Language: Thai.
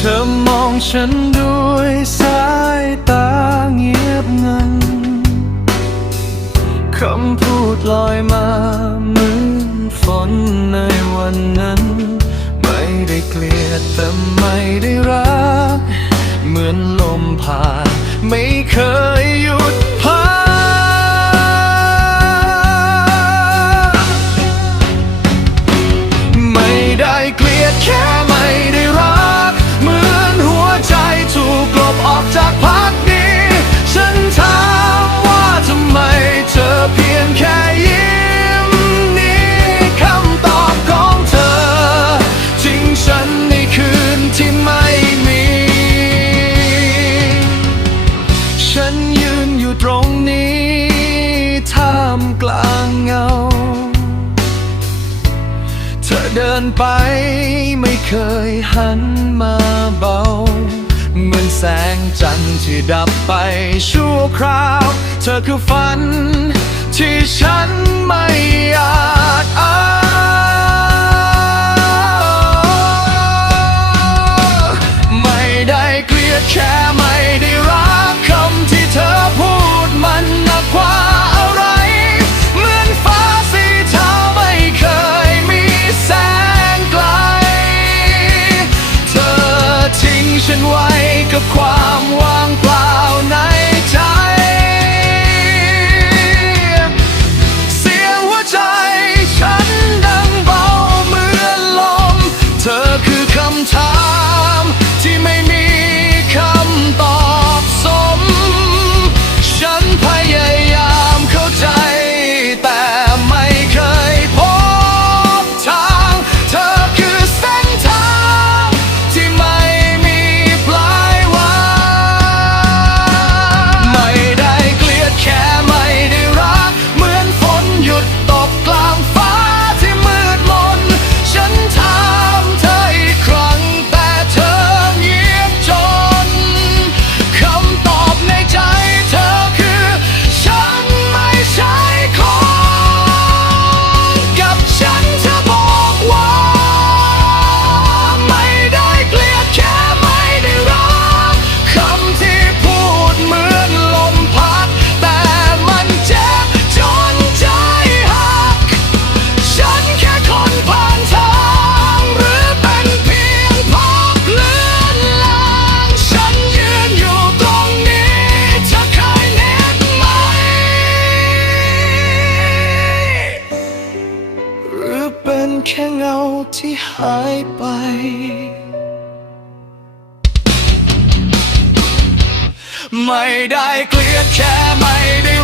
เธอมองฉันด้วยสายตาเงียบงัน คำพูดลอยมาเหมือนฝนในวันนั้น ไม่ได้เกลียดแต่ไม่ได้รัก เหมือนลมผ่านไม่านไปไม่เคยหันมาเบา เหมือนแสงจันทร์ที่ดับไปชั่วคราว เธอคือฝัน ที่ฉันไม่อาจอาไม่ได้เกลียดแค่ไม่ได้รักคำที่เธอพูดมันนักความ nationwide, quiet. ที่หายไป ไม่ได้เกลียดแค่ไม่ได้